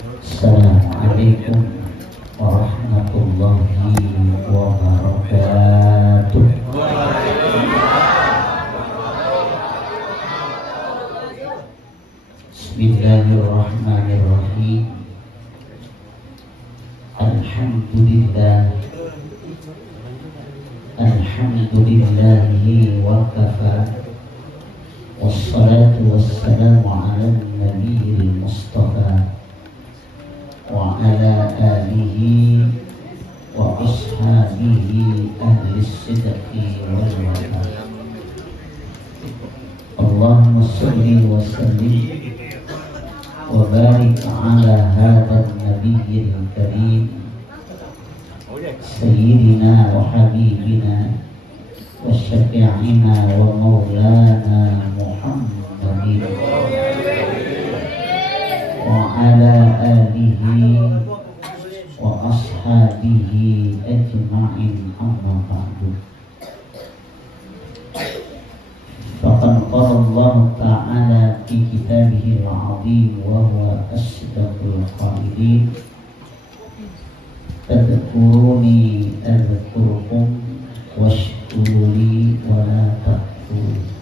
Assalamualaikum warahmatullahi wabarakatuh. Bismillahirrahmanirrahim. Alhamdulillah. Alhamdulillahi wa kafa. Wassalatu wassalamu ala nabiyil mustafa wa ala alihi wa ashabihi ahli sidqi wal wafa. Allahumma salli wa sallim wa barik ala hadha nabiyyil karim sayyidina wa habibina wa syafi'ina wa maulana Muhammadin wa ala alihi wa ashabihi ajma'in, amma ba'du. Faqad qala Allah ta'ala fi kitabihil 'azim wa huwa asdaqul qailin, tadhkuruni adhkurkum washkuruli wa la takfurun.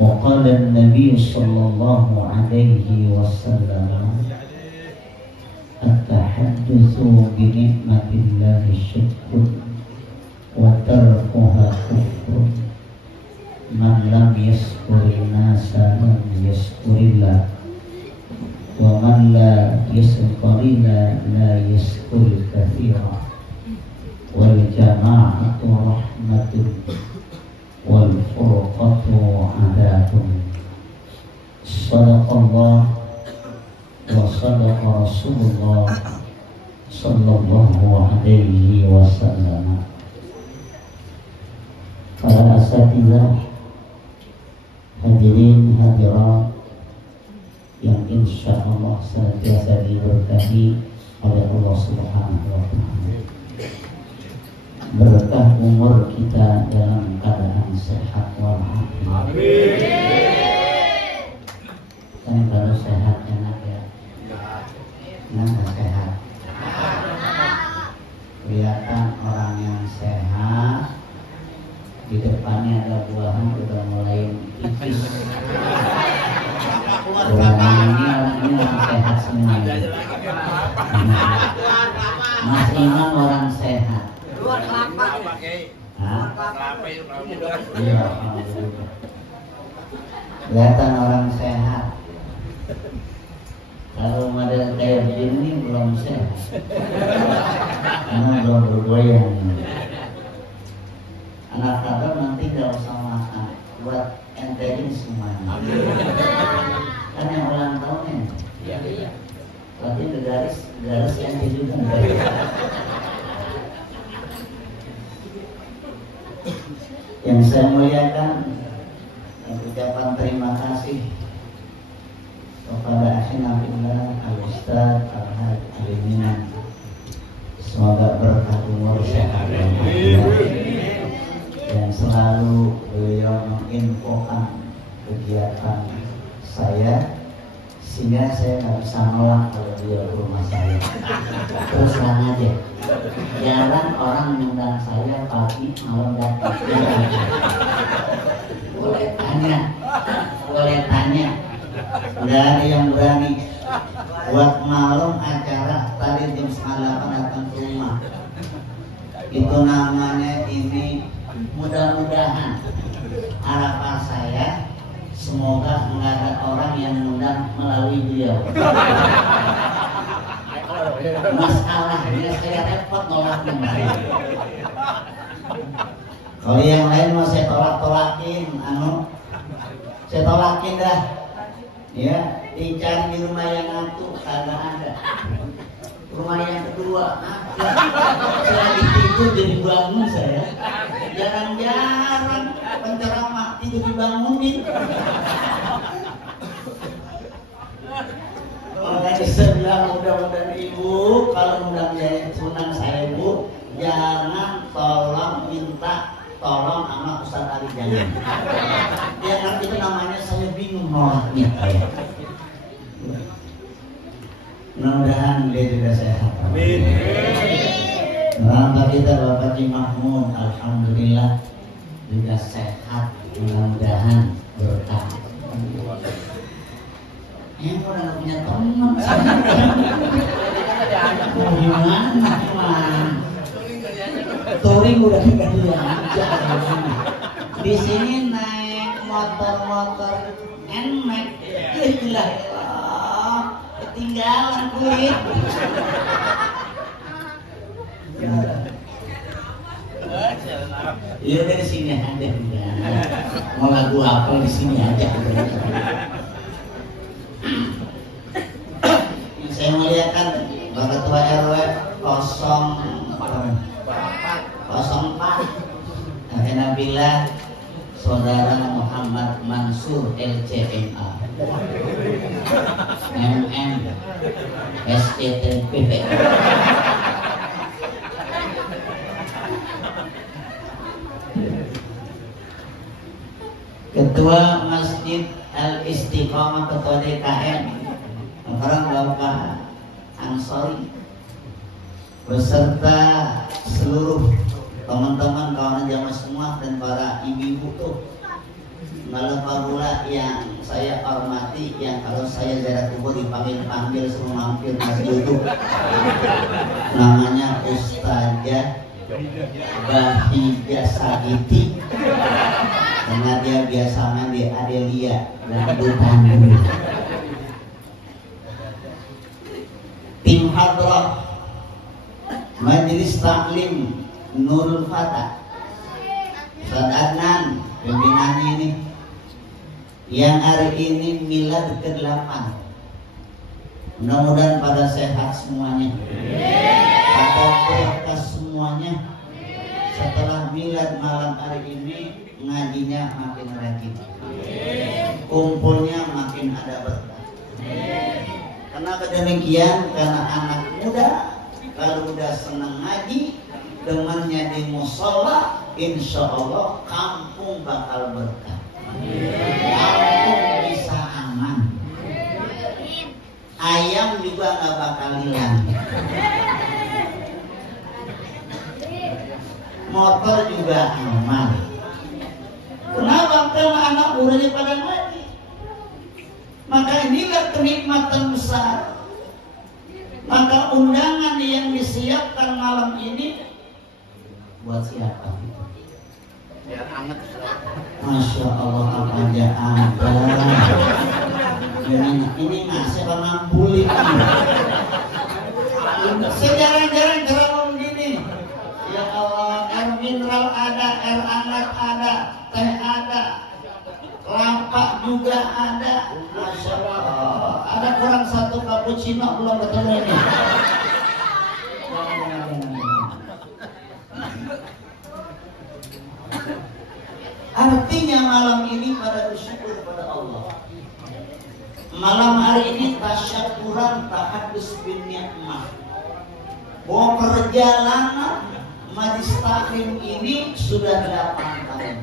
Wa qala an-nabiy sallallahu alaihi wasallam, at-tahaddatsu bi ni'matillahi syukrun wa tarkuha kufrun. Man lam yashkurin nasa lam yashkurillah, wa man la yashkurilla la yashkuril katsira. Wal jama'atu rahmatun wal furqatu adabun. Sadaqallah wa sadaqa Rasulullah sallallahu alaihi wasallam. Para asatidzah, hadirin hadirat yang insya Allah senantiasa diberkahi oleh Allah Subhanahu wa Ta'ala. Berkah umur kita dalam keadaan sehat walafiat. Kan kalau sehat enak ya. Nah, sehat. Kelihatan orang yang sehat, di depannya ada buahan udah mulai tipis. Ini orang sehat semuanya. Mas Imam orang sehat. Iya, kelihatan orang sehat. Kalau model kayak begini belum sehat, karena belum bergoyang. Anak kakak nanti gak usah makan, buat enterin semuanya. Kan yang ulang tahunnya, tapi garis ente juga. Yang saya muliakan, ucapan terima kasih kepada akhina fillah Al-Ustaz Al-Haj Al-Minan. Semoga berkah umur sehat dan selalu beliau menginfokan kegiatan saya, sehingga saya nggak bisa nolak kalau dia ke rumah saya. Terus terang aja, jangan orang mengundang saya pagi malam datang. Boleh tanya, nggak ada yang berani buat malam acara tadi jam 9:30 datang ke rumah. Itu namanya ini. Mudah-mudahan harapan saya semoga nggak ada orang yang mengundang melalui beliau. Masalahnya saya repot nolak kembali. Kalau yang lain mau saya tolakin, saya tolakin dah. Ya, dicari di rumah yang satu kagak ada. Rumah yang kedua, saya lagi tidur jadi bangun saya. Jarang-jarang penceramah tidur dibangunin. Makanya saya bilang mudah-mudahan ibu kalau undang saya ibu, jangan tolong minta tolong sama Ustaz Ali, jangan. Ya nanti itu namanya saya bingung nolaknya. Mudah-mudahan dia juga sehat. Amin. Orang kita Bapak Haji Mahmud, alhamdulillah juga sehat. Mudah-mudahan berkah. Udah gak punya teman. Gimana man? Touring udah diganti aja. Di sini naik motor-motor NMAX, gila, ketinggalan kulit. Iya dari sini aja, mau lagu apa di sini aja. Saya melihatkan Bapak Ketua RW 04 Nabila Saudara Muhammad Mansur LCMA MM SCTPP. Ketua Masjid Al-Istiqomah, Ketua DKM orang Bapak Ansori beserta seluruh teman-teman kawan jamaah semua dan para ibu-ibu tuh nggak lupa pula yang saya hormati, yang kalau saya ziarah kubur dipanggil-panggil semua mampir mas YouTube, namanya Ustazah Bahija Sagiti, karena dia biasa main di Adelia dan Butandu. Tim Hadrah Majelis Taklim Nurul Fatah, Ustaz Adnan pimpinannya ini, yang hari ini milad ke-8. Mudah-mudahan pada sehat semuanya, pada berkah semuanya. Setelah milad malam hari ini ngajinya makin rajin, kumpulnya makin ada berkah. Kenapa demikian? Karena anak muda kalau udah senang ngaji, temannya di musola, insya Allah kampung bakal berkah, kampung bisa aman, ayam juga nggak bakal hilang, motor juga aman. Kenapa? Karena anak mudanya pada ngaji. Maka inilah kenikmatan besar. Maka undangan yang disiapkan malam ini buat siapa? Biar anget. Masya Allah, apa aja ada. Ini ngasih apa ngampulin? Sejarah-jarang ceramah begini. Ya Allah, air mineral ada, air hangat ada, teh ada, kelapa juga ada. Masya Allah, ada kurang satu cappuccino belum ketemu ini. Artinya malam ini pada bersyukur kepada Allah. Malam hari ini tasyakuran tahadus bin ni'mah. Bahwa perjalanan Majlis Taklim ini sudah 8 tahun.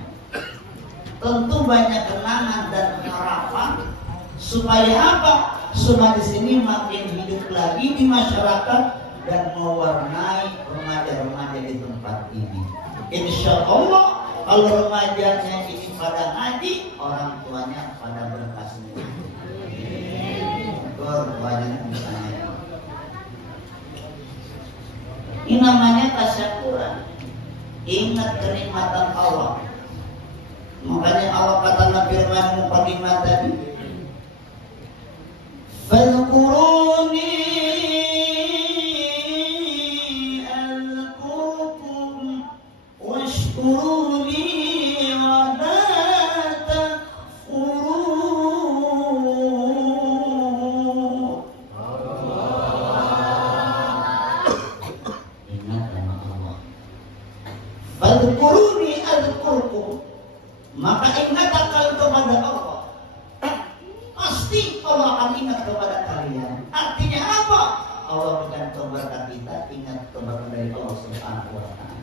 Tentu banyak kenangan dan harapan supaya apa? Supaya di sini makin hidup lagi di masyarakat dan mewarnai remaja-remaja di tempat ini. Insya Allah kalau remajanya ini pada ngaji, orang tuanya pada berkah semua. Banyak misalnya. Ini namanya tasyakuran. Ingat kenikmatan Allah. Makanya Allah kata Nabi Firman Muqaddimah tadi, fadhkuruni azkurkum washkuruni wa la takfurun. Ingat nama Allah. Fadhkuruni azkurkum, maka ingatlah kepada Allah, pasti Allah akan ingat kepada kalian. Artinya apa? Allah bukan kepada kita, ingat kepada dari Allah Subhanahu wa Ta'ala.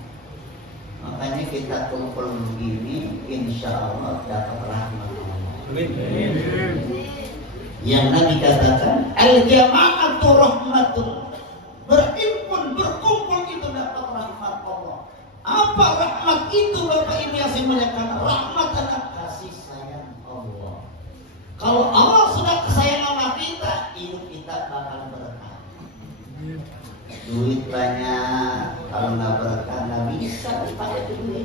Makanya kita kumpul begini, insya Allah dapat rahmat Allah. Yang Nabi katakan, al-jama'atu rahmat itu Bapak Ibu yang saya muliakan, rahmat adalah kasih sayang Allah. Kalau Allah sudah sayang sama kita, hidup kita bakal berkah. Duit banyak, kalau nggak berkah nggak bisa dipakai duit.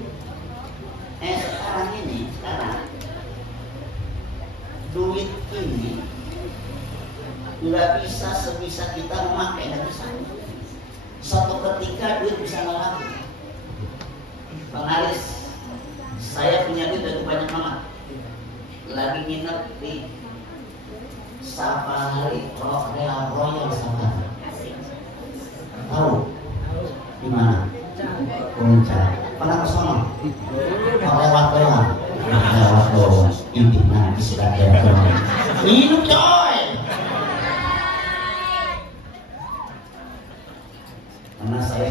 Sekarang duit ini nggak bisa sebisa kita memakai, nggak bisa. Suatu ketika duit bisa nggak. Bang Aris, saya punya duit dari banyak banget. Lagi nginep di Safari Royal Safari. Tahu di mana? Puncak. Pernah ke sana? Lewat doang. Inti nanti sudah ada. Hidup coy. Karena saya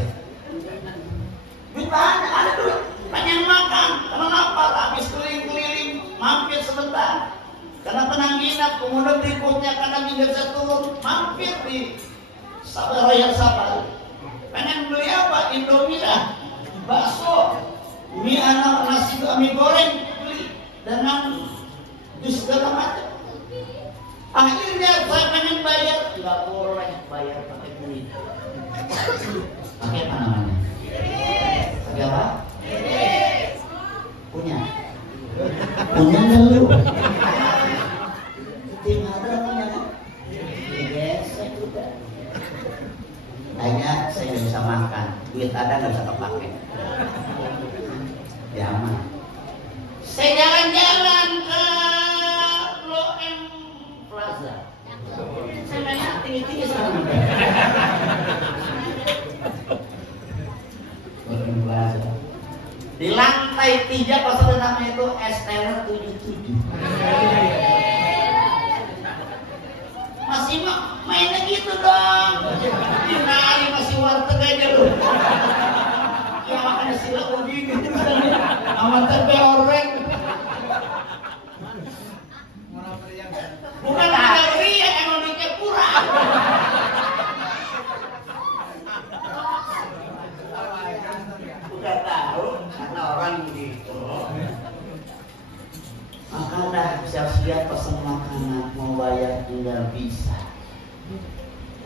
banyak, ada duit, banyak makan. Kenapa? Habis keliling-keliling, mampir sebentar. Karena pernah nginap, kemudian berikutnya karena tidak bisa turun, mampir di Royal Safari. Pengen beli apa? Indomie dah, bakso, mie anak, nasi, mie goreng, beli dengan jus segala macam. Akhirnya saya pengen bayar, nggak boleh bayar pakai duit. Pakai apa namanya? Pakai apa? Punya dulu. Tim ada punya kan? Gesek juga. Hanya saya nggak bisa makan, duit ada nggak bisa kepake. Ya aman. Saya jalan-jalan ke Blok M Plaza. Saya nanya tinggi-tinggi sama. Di lantai 3 pasal namanya itu STR 77. Masih mainnya gitu dong. Dinari masih warteg aja loh. Ya makanya sila begini. Amat tempe orek. Bukan ada ria, emang mikir kurang. Udah tahu karena orang begitu. Maka dah siap-siap pesen makanan, mau bayar tinggal bisa.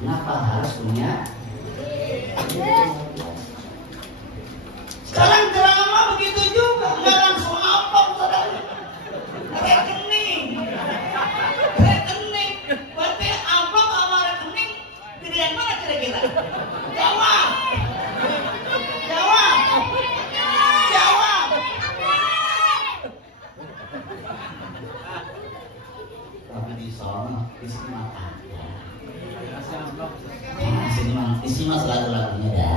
Kenapa harus punya? Sekarang drama begitu juga, nggak langsung apa saudara. Rekening, berarti abang sama rekening gedean mana kira-kira? Jawab. Tapi di sana, di sini makan. Di sini mas lagu-lagunya dah.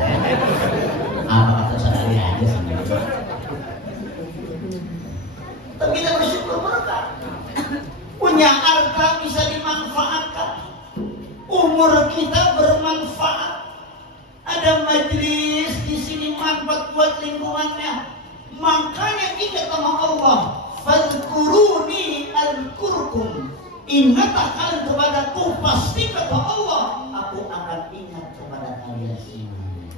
Apa kata saudari aja sendiri. Tapi kita bersyukur berkah. Punya harta bisa dimanfaatkan. Umur kita bermanfaat. Ada majelis di sini manfaat buat lingkungannya. Makanya ingat sama Allah. Fadkuruni al-kurkum. Ingatlah kalian kepadaku, pasti kata Allah, aku akan ingat kepada kalian semuanya.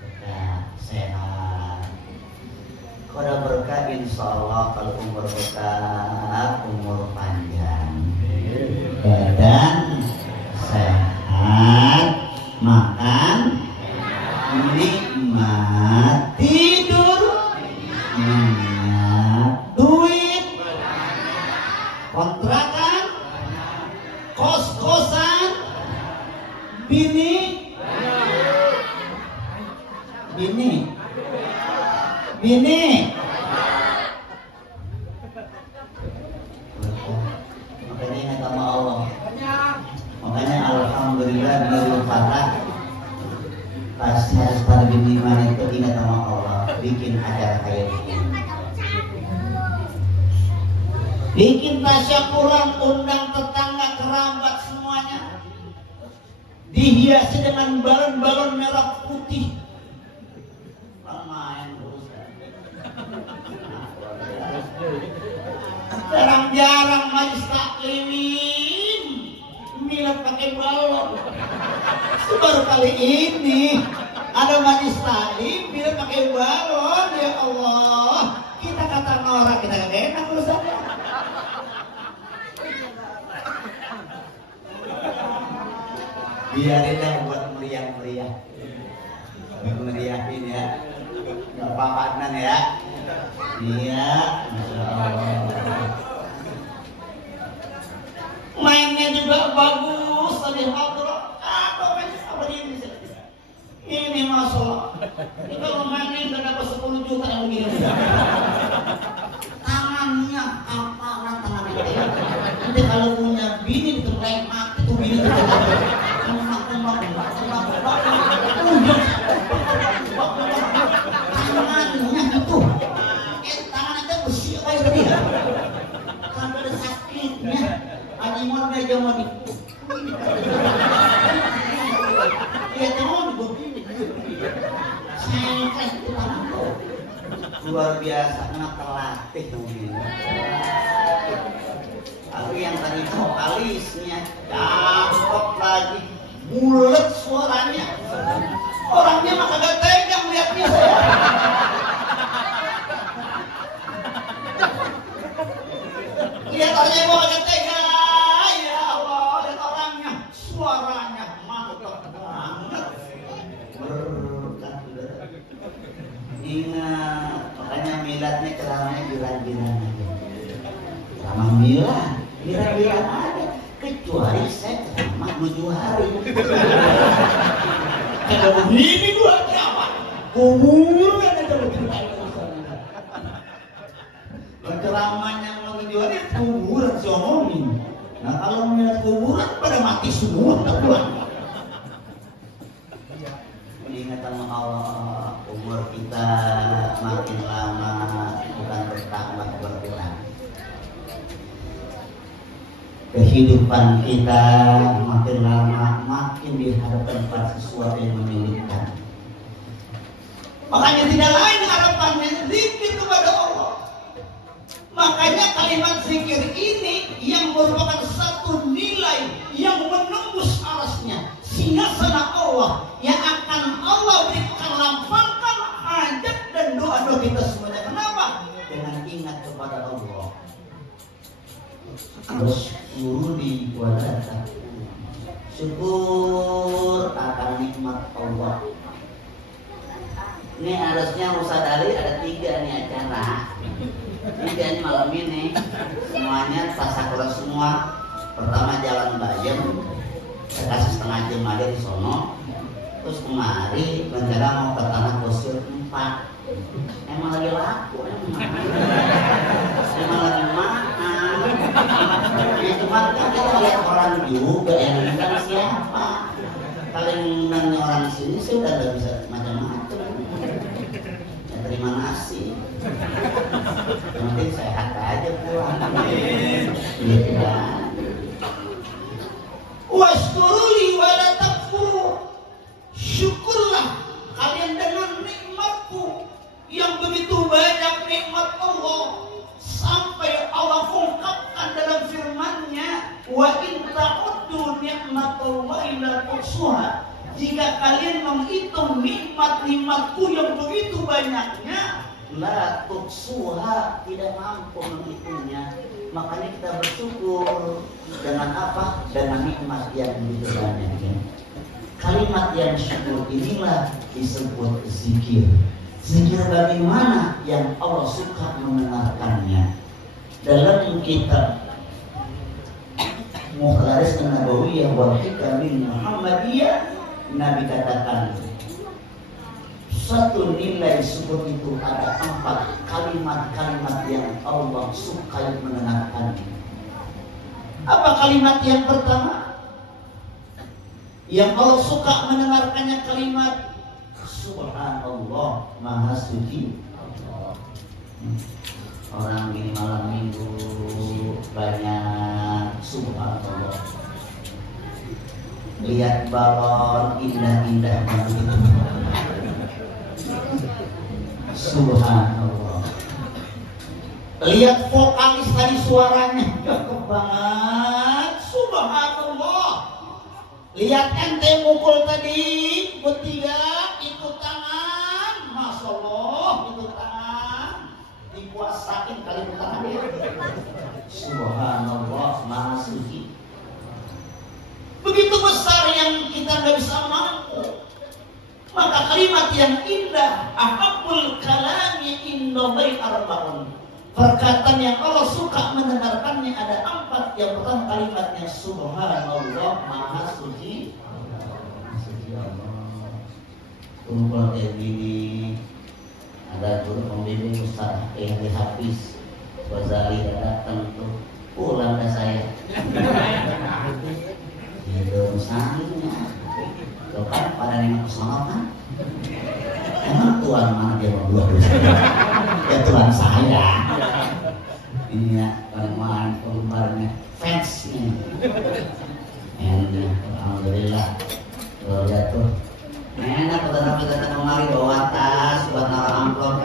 Berkah, sehat. Kalau berkah insya Allah, kalau umur berkah, umur panjang, badan sehat, makan nikmat, tidur nikmat, duit, kontrakan, kos-kosan, bini, makanya ingat sama Allah. Makanya alhamdulillah di Fatah pas harus pada bini mana itu ingat sama Allah, bikin acara kayak begini. Bikin tasyakuran, undang tetangga, kerabat semuanya. Dihiasi dengan balon-balon merah putih. Main terus. Jarang-jarang majlis taklim milad pakai balon. Itu baru kali ini. Ada majlis taklim, bila pakai balon, ya Allah. Kita kata norak, kita gak enak urusannya. Biarin dah buat meriah-meriah. Meriahin ya. Gak apa-apa ya. Iya, Masya Allah. Mainnya juga bagus, tadi Abdul. Apa ini? Ini masalah. Ini kalau mainin udah dapat 10 juta yang begini. Tangannya kapalan tangannya. Nanti kalau punya bini terlain mati tuh bini tuh. Tangannya itu. Tangan aja bersih kayak dia. Sampai ada sakitnya. Ajiman aja mau di. Ya jangan begini. Saya itu luar biasa, enak terlatih mungkin. Tapi yang tadi vokalisnya cakep lagi, bulat suaranya. Orangnya mah kagak tega melihatnya saya. Lihat orangnya mau kagak tega. Ya Allah, lihat orangnya, suaranya mantap banget. Ingat, makanya miladnya ceramahnya bilang-bilang aja. Ceramah milad, bilang-bilang aja. Kecuali saya ceramah 7 hari. Kalau begini 2 ceramah, kuburan aja bercerai. Ceramahnya mau 7 hari, kuburan diomongin. Nah kalau melihat kuburan pada mati semua, tak pulang. Ingat sama Allah, umur kita makin lama bukan bertambah berkurang. Kehidupan kita makin lama makin dihadapkan pada sesuatu yang menyulitkan. Makanya tidak lain harapannya zikir kepada Allah. Makanya kalimat zikir ini yang merupakan satu nilai yang menembus arasnya singgasana Allah yang akan Allah berikan lampangkan hajat dan doa-doa kita semuanya. Kenapa? Dengan ingat kepada Allah. Bersyukur di wadata. Syukur akan nikmat Allah. Ini harusnya Ustaz Ali ada 3 nih acara. 3 nih malam ini. Semuanya tasyakuran semua. Pertama Jalan Bayem. Saya kasih setengah jam aja di sono. Terus kemari rencana mau ke Tanah Kusir 4. Emang lagi laku emang lagi makan. Ya cuma kan kita lihat orang juga yang kan siapa. Kalian nanya orang sini sih udah gak bisa macam-macam. Ya terima nasi. Yang penting sehat aja pulang. Gitu kan. Waskuruli wala takfuru. Syukurlah kalian dengan nikmatku yang begitu banyak nikmat Allah sampai Allah ungkapkan dalam firman-Nya wa in ta'uddu ni'matallahi la tuhsuha. Jika kalian menghitung nikmat-nikmatku yang begitu banyaknya, la tuhsuha, tidak mampu menghitungnya. Makanya kita bersyukur dengan apa? Dengan nikmat yang begitu banyaknya. Kalimat yang syukur inilah disebut zikir. Zikir bagaimana yang Allah suka mendengarkannya. Dalam kitab Mukhtaris An-Nabawiyah wal Hikamin Muhammadiyah, Nabi katakan satu nilai syukur itu ada 4 kalimat-kalimat yang Allah suka mendengarkannya. Apa kalimat yang pertama? Yang Allah suka mendengarkannya kalimat Subhanallah, Maha Suci Allah. Orang ini malam minggu banyak Subhanallah. Lihat balon indah-indah begitu. Subhanallah. Lihat vokalis tadi suaranya cakep banget. Subhanallah. Lihat ente mukul tadi bertiga itu kali putaran ya. Subhanallah, maha suci. Begitu besar yang kita nggak bisa mampu. Maka kalimat yang indah, ahabbul kalami indallahi arba'un. Perkataan yang Allah suka mendengarkannya ada 4. Yang pertama kalimatnya subhanallah, maha suci. Suci Allah. Kumpul kayak gini, ada guru pembimbing Ustaz yang Hafiz Ghazali datang tuh, pulang ke saya. Itu misalnya, lo kan pada nengok kesana kan? Emang Tuhan mana dia mau buat dosa? Ya Tuhan saya. Ini ya penggemarnya fansnya. And alhamdulillah, lo lihat tuh. Enak kita kemari bawa tas buat naruh amplop.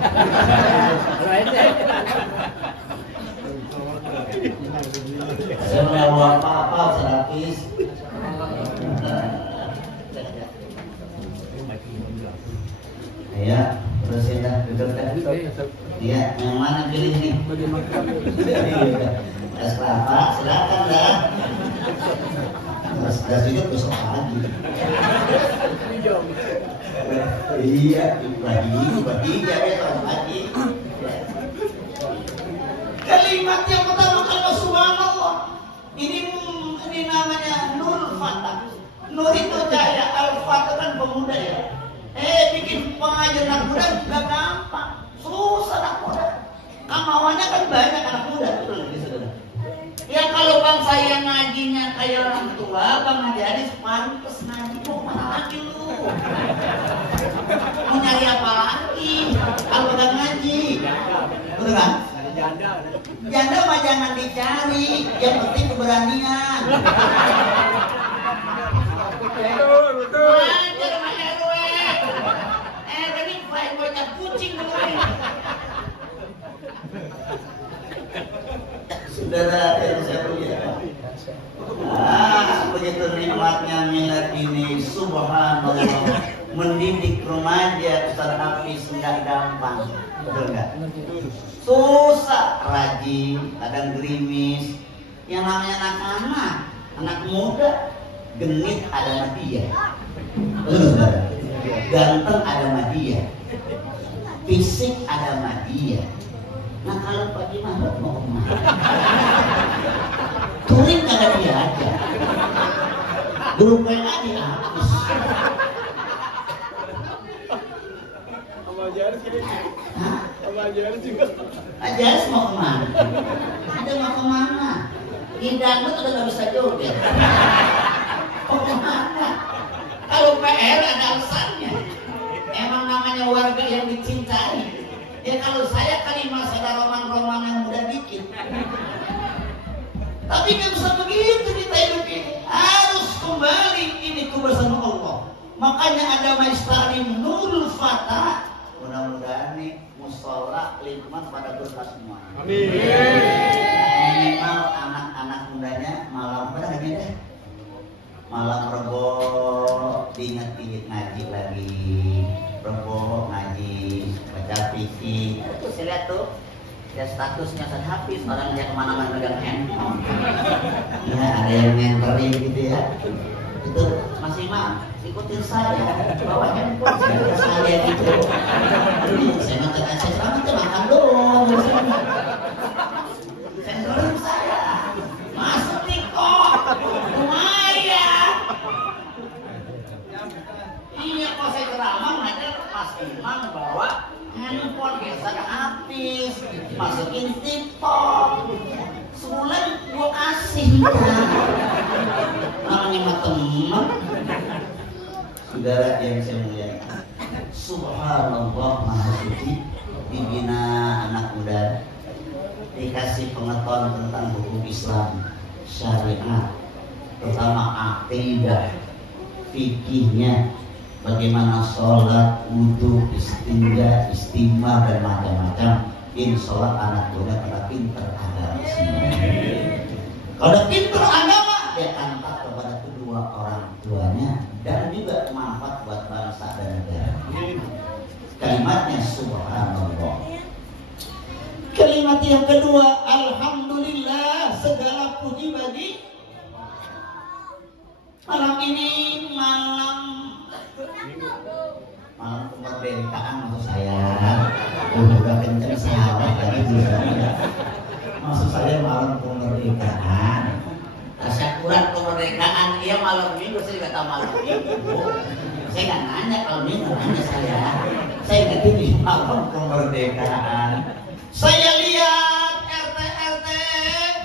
Saya nggak bawa apa-apa, serapis. Ya, terus ya duduk dah. Iya, yang mana pilih nih? Es kelapa, silakan dah. Das itu besok pagi. Iya, bagi ya besok pagi. Kalimat yang pertama kalau subhanallah. Ini namanya Nur Fatah. Nur itu cahaya, Al-Fatah kan pemuda ya. Bikin pengajian anak muda nggak gampang, susah anak muda. Kemauannya kan banyak anak muda, betul nggak saudara? Ya kalau bang saya ngajinya kayak orang tua, bang Haji Adis pantas ngaji, mau mana lagi lu? Mau nyari apa lagi? Kalau udah ngaji, betul kan? Janda mah jangan dicari, yang penting keberanian. Betul. Banyak kucing begini. Saudara yang saya punya. Begitu nikmatnya milad ini, subhanallah. Mendidik remaja Ustaz Hafiz nggak gampang, betul nggak? Susah, rajin, kadang gerimis. Yang namanya anak-anak, anak muda, genit ada sama dia. Ganteng ada sama dia. Fisik ada sama dia. Nah kalau pagi malam mau kemana? Touring kagak dia aja. Grup WA dihapus. Sama Ajaris gini. Sama Ajaris juga. Ajaris mau kemana? Ada mau kemana? Indahnya udah gak bisa joget. Mau kemana? Kalau PR ada alasannya. Emang namanya warga yang dicintai. Ya kalau saya kalimat ada roman-roman yang muda dikit. Tapi nggak bisa begitu kita hidup ini. Harus kembali ini bersama Allah. Makanya ada Maistari Nurul Fatah. Mudah-mudahan nih musola lingkungan pada berkah semua. Amin. Minimal anak-anak mudanya malam berapa deh? Malam Rebo diingat-ingat ngaji lagi. Rebo ngaji, baca fikih. Terus saya lihat tuh, ya statusnya Ustaz Hafiz, orang yang kemana-mana megang handphone. Ya ada yang nyenterin gitu ya. Itu Mas Imam, ikutin saya, bawa handphone saya gitu. Saya makan aja selamat tuh makan dong. Sensorin saya, masuk nih kok, lumayan. Iya kok saya ceramah ngajar Mas Imam bawa handphone biasa habis, masukin TikTok. Sebulan gua kasih kan. Namanya mah teman. Saudara yang saya muliakan, subhanallah maha suci, dibina anak muda, dikasih pengetahuan tentang hukum Islam, syariat, terutama akidah, fikihnya, bagaimana sholat, wudhu, istinja, istimah dan macam-macam. Insya Allah anak muda pada pinter agama semua. Kalau pinter agama, dia angkat kepada kedua orang tuanya dan juga manfaat buat bangsa dan negara. Kalimatnya subhanallah. Kalimat yang kedua, alhamdulillah, segala puji bagi malam ini, malam kemerdekaan maksud saya. Udah kenceng salah tadi maksud saya malam kemerdekaan. Saya kurang kemerdekaan, iya malam minggu, saya kata malam minggu. Saya nggak nanya kalau minggu, nanya saya ngerti di malam kemerdekaan. Saya lihat RT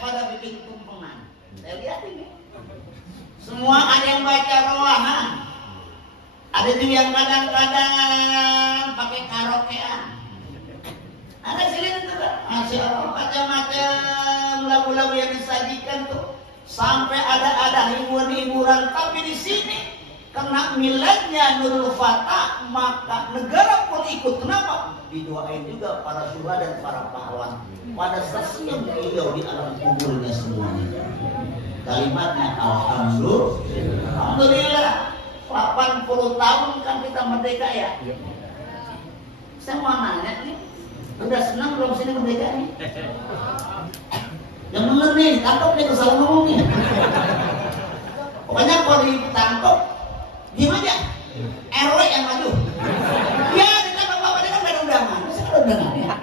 pada bikin tumpengan. Saya lihat ini. Semua ada yang baca roahan. Ada juga yang kadang-kadang pakai karaokean. Ada sini tuh, Masya Allah, macam-macam lagu-lagu yang disajikan tuh. Sampai ada hiburan-hiburan. Tapi di sini karena miladnya Nurul Fatah, maka negara pun ikut. Kenapa? Didoain juga para syuhada dan para pahlawan. Pada stasiun beliau di alam kuburnya semuanya. Kalimatnya alhamdulillah. 80 tahun kan kita merdeka ya. Saya mau nanya nih, udah senang belum sini merdeka nih? Yang bener nih, tangkap nih kesalahan ngomongnya. Pokoknya kalau ditangkap, gimana aja? RW yang maju. Ya, ditangkap bapaknya kan gak ada undangan. Masa ada undangan ya?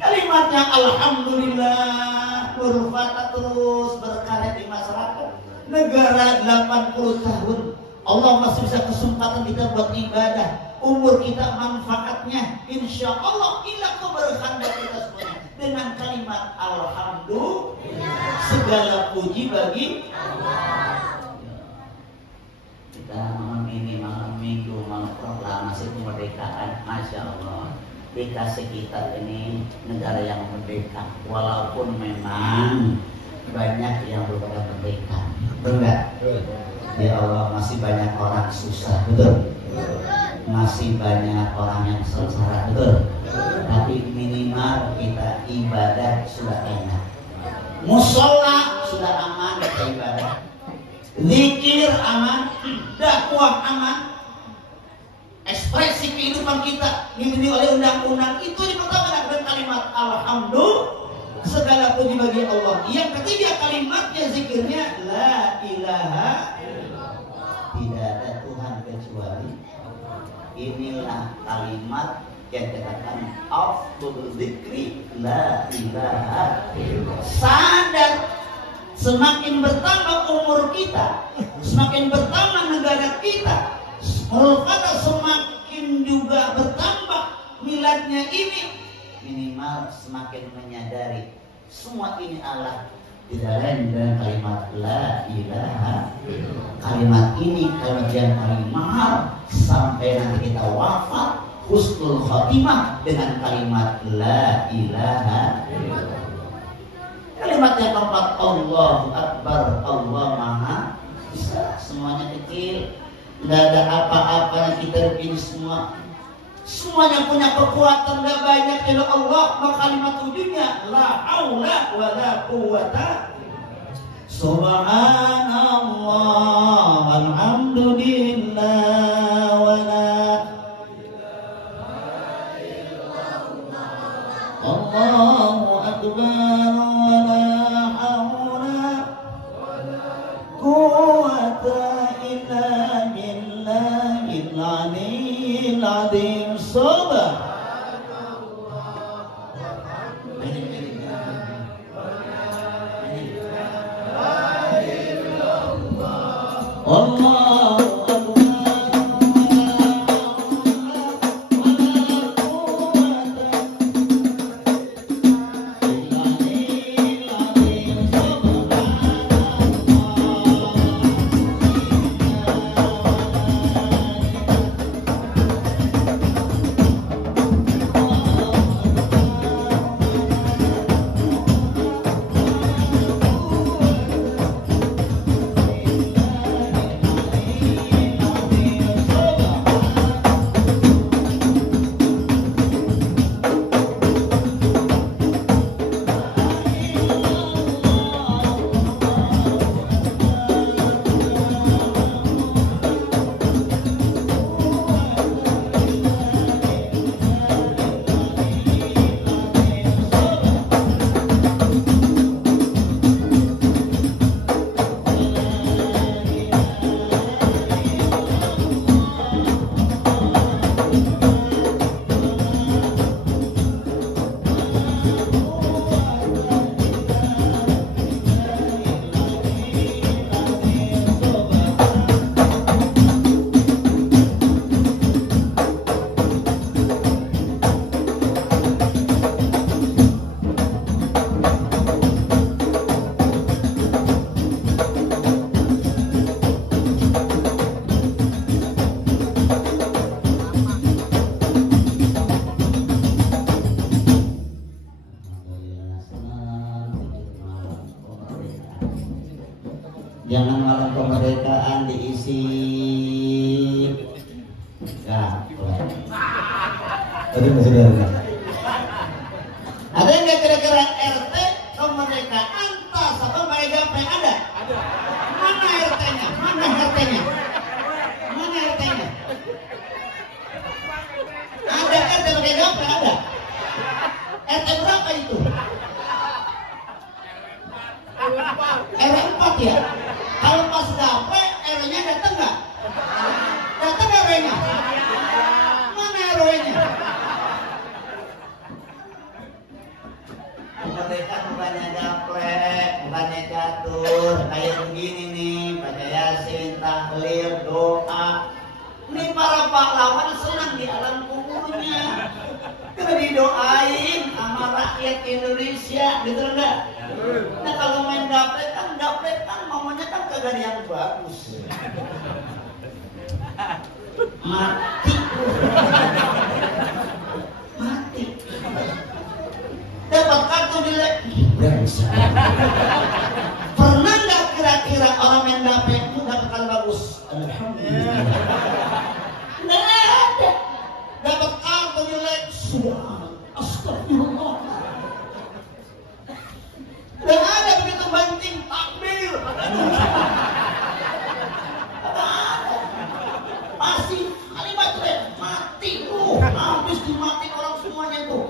Kalimatnya alhamdulillah, Nurul Fatah terus berkarya di masyarakat. Negara 80 tahun, Allah masih bisa kesempatan kita buat ibadah. Umur kita manfaatnya, insya Allah inilah keberkahan buat kita semuanya. Dengan kalimat alhamdulillah, segala puji bagi Allah. Kita malam ini, malam minggu, malam proklamasi kemerdekaan, Masya Allah. Dikasih kita ini negara yang merdeka, walaupun memang banyak yang belum merdeka. Betul nggak? Ya Allah, masih banyak orang susah, betul? Masih banyak orang yang sengsara, betul? Tapi minimal kita ibadah sudah enak. Musola sudah aman, kita ibadah. Zikir aman, dakwah aman. Ekspresi kehidupan kita dilindungi oleh undang-undang. Itu yang pertama dengan kalimat alhamdulillah, segala puji bagi Allah. Yang ketiga kalimatnya, zikirnya la ilaha illallah, tidak ada Tuhan kecuali. Inilah kalimat yang dikatakan afdhul dzikri la ilaha illallah. Sadar, semakin bertambah umur kita, semakin bertambah negara kita, kata semakin juga bertambah miladnya ini, minimal semakin menyadari semua ini Allah tidak lain dengan kalimat la ilaha illallah. Kalimat ini kalimat yang paling mahal sampai nanti kita wafat husnul khotimah dengan kalimat la ilaha illallah. Kalimat yang keempat, Allahu Akbar, Allah Maha Besar. Semuanya kecil, tidak ada apa-apa, kita begini semua. Semuanya punya kekuatan, gak banyak dari Allah. Maka kalimat wujudnya la haula wa la quwata. Subhanallah, alhamdulillah, wa la ilaha illallah, Allahu akbar, wa la haula wa la quwata illa billahil aliyyil azim. ucapan kemerdekaan diisi tadi masih ada. Ada nggak kira-kira RT kemerdekaan tas apa PGP ada? Ada. Mana RT-nya? Mana RT-nya? Mana RT-nya? Ada RT PGP ada. RT berapa itu? R4 ya. Kalau pas dapet R-nya datang nggak? Datang R-nya? Mana R-nya? Kemerdekaan bukannya gaplek, bukannya catur, kayak begini nih, baca Yasin, tahlil, doa. Ini para pahlawan senang di alam kuburnya. Karena didoain sama rakyat Indonesia, gitu enggak? Nah kalau main gaplek kan maunya kan kagak yang bagus. Mati. Mati. Dapat kartu jelek. Pernah nggak kira-kira orang main gaplek itu dapat kartu bagus? Alhamdulillah. Nggak ada. Dapat kartu jelek. Sudah. Astagfirullah. Nggak ada begitu banting takbir. Masih kalimat mati tuh, habis dimati orang semuanya tuh.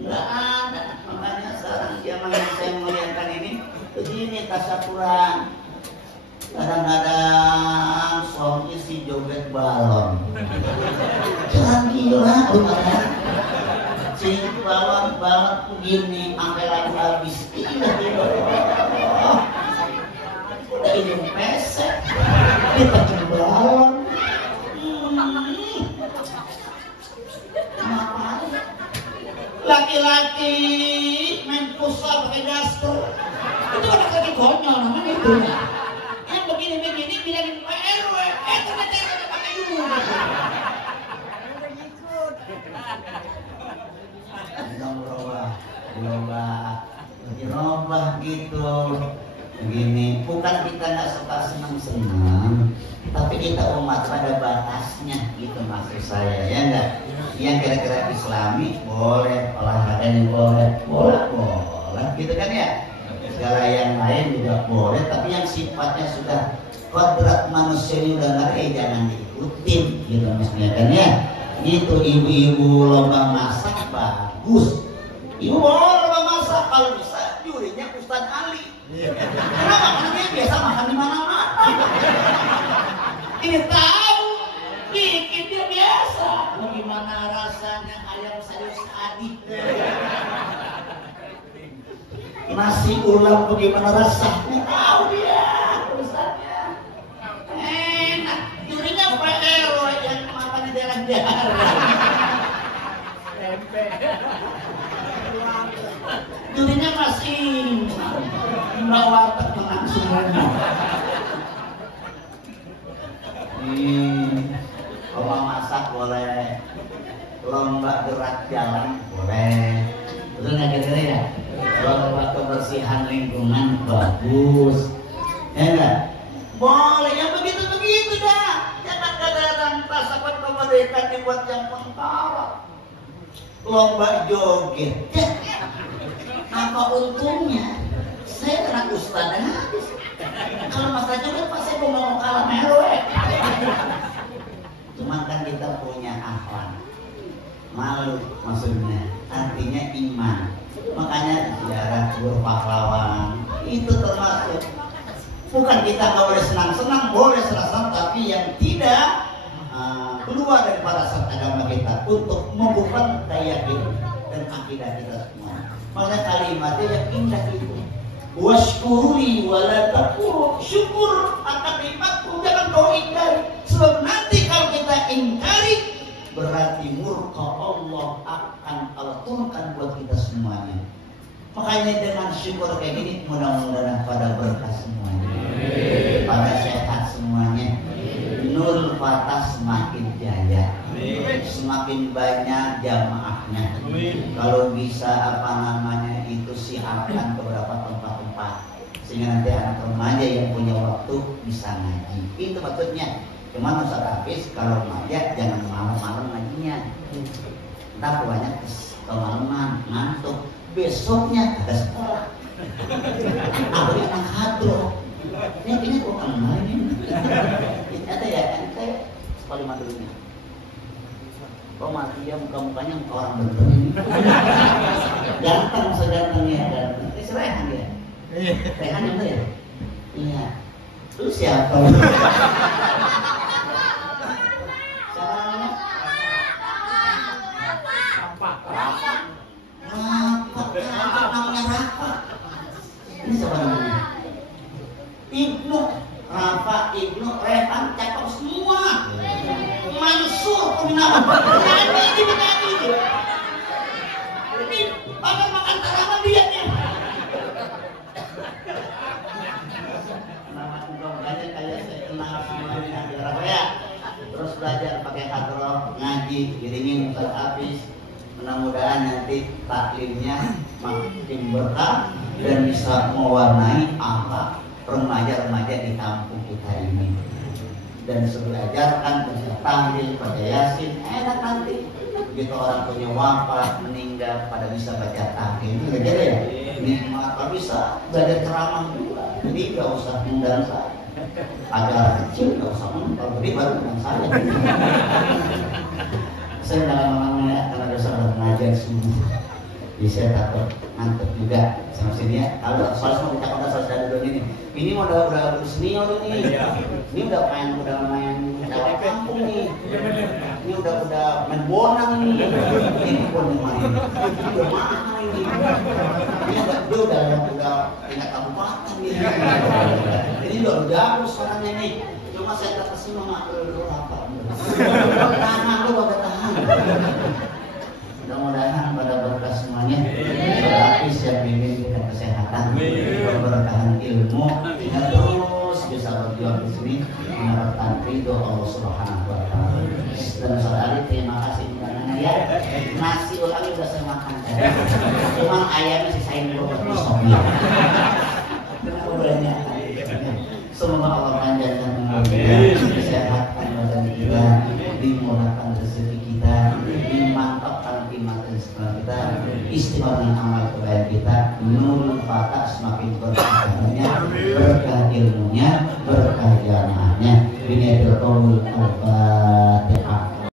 Nggak ada. Makanya sekarang zaman yang saya melihatkan ini begini tasakuran. Kadang-kadang suami si joget balon. Jangan gila lu kan. Si balon begini sampai lagu habis. Udah ini pesek. Kita balon. Laki-laki main pusat pakai daster. Itu laki-laki konyol namanya itu. Yang begini-begini bilangin Pak RW, ternyata udah pakai ilmu. Dirobah gitu. Begini, bukan kita nggak suka senang-senang, tapi kita umat pada batasnya gitu maksud saya, ya enggak? Yang kira-kira Islami boleh, olahraga boleh, gitu kan ya? Segala yang lain juga boleh, tapi yang sifatnya sudah kodrat manusia udah nggak jangan diikutin, gitu maksudnya kan ya? Gitu ibu-ibu lomba masak bagus, ibu boleh lomba masak kalau bisa jurinya Ustadz Ali. Kenapa? Karena dia biasa makan di mana-mana. Ini tahu, bikin dia biasa. Bagaimana rasanya ayam sayur adi? Nasi ulam bagaimana rasanya? Tahu dia, urusannya. Enak. Jurinya Pak RW yang makan di daerah-daerah. Tempe. Jurinya masih Mbak Warteg menang semuanya. Lomba masak boleh, lomba gerak jalan boleh, betul nggak kira-kira ya? Lomba kebersihan lingkungan bagus, ya enggak? Boleh, yang begitu-begitu dah. Jangan kadang pasangan kemerdekaan dibuat yang mentara. Lomba joget. Apa untungnya? Saya kena ustadz habis. Kalau masalah joget pas saya mau kalah merwe. Cuma kan kita punya akhlak. Malu maksudnya. Artinya iman. Makanya ziarah kubur pahlawan itu termasuk. Bukan kita nggak boleh senang-senang, boleh senang-senang, tapi yang tidak keluar dari parasan agama kita untuk membuka keyakinan dan akidah kita semua. Makanya kalimatnya yang indah itu. Washkuruli wala takfuru. Syukur akan nikmatku, jangan kau ingkari. Sebab nanti kalau kita ingkari, berarti murka Allah akan Allah turunkan buat kita semuanya. Makanya dengan syukur kayak gini, mudah-mudahan pada berkah semuanya, pada sehat semuanya. Nur Fatah semakin jaya, semakin banyak jamaahnya. Kalau bisa itu siapkan beberapa tempat-tempat sehingga nanti anak remaja yang punya waktu bisa ngaji. Itu maksudnya. Cuma Ustaz Hafiz kalau remaja jangan malam-malam ngajinya. Entah banyak kemalaman ngantuk, besoknya ada sekolah. Aku anak hadro. Ini kok kenal ini. Ada ya, ente sekali madrunya. Kok mati ya muka-mukanya muka orang bener ini. Ganteng segantengnya ganteng. Ini Rehan ya? Rehan yang bener ya? Iya. Lu siapa? Siapa namanya? Rafa. Namanya Rafa. Ini siapa namanya? Ibnu. Rafa, Ibnu, Rehan, cakep semua. Mansur peminat. Ini. Pada makan taraman dia nih. Nama muka-mukanya kayak saya kenal sama Rafa ya. Terus belajar pakai hadroh, ngaji, diringin Ustaz Hafiz. Mudah-mudahan nanti taklimnya makin berkah dan bisa mewarnai akhlak remaja-remaja di kampung kita ini. Dan belajar kan baca tahlil, baca yasin, enak nanti. Begitu orang punya wafat, meninggal, pada bisa baca tahlil. Itu aja ya. Nikmat, bisa belajar ceramah juga. Jadi nggak usah undang saya. Agak kecil nggak usah undang, kalau gede baru undang saya. Saya dalam lama-lamanya karena dosa mengajar semua. Jadi saya takut ngantuk juga sama sini ya. Kalau soal mau kita kontak soal dulu ini. Ini udah senior ini. Ini udah main dalam kampung nih. Ini udah main bonang nih. Ini pun main. Ini udah mahal ini. Ini udah tingkat kabupaten nih. Ini udah jago sekarang ini. Cuma saya tak kasih mama lu apa? Tahan lu baga tahan. Mudah-mudahan pada berkah semuanya. Hafiz yang bimbing kita kesehatan, keberkahan ilmu, kita terus bisa berjuang di sini mengharapkan ridho Allah Subhanahu Wa Taala. Dan saudari terima kasih karena ya nasi ulangi udah saya makan. Cuma ayamnya sisain dulu buat besoknya. Semoga Allah panjangkan umur kita, kesehatan badan kita, dimurahkan rezeki kita, dimantapkan iman dan sekolah kita, istiqomah amal kebaikan kita, nurul fatah semakin berkahnya, berkah ilmunya, berkah jamaahnya. Ini adalah qaul al-Fatihah.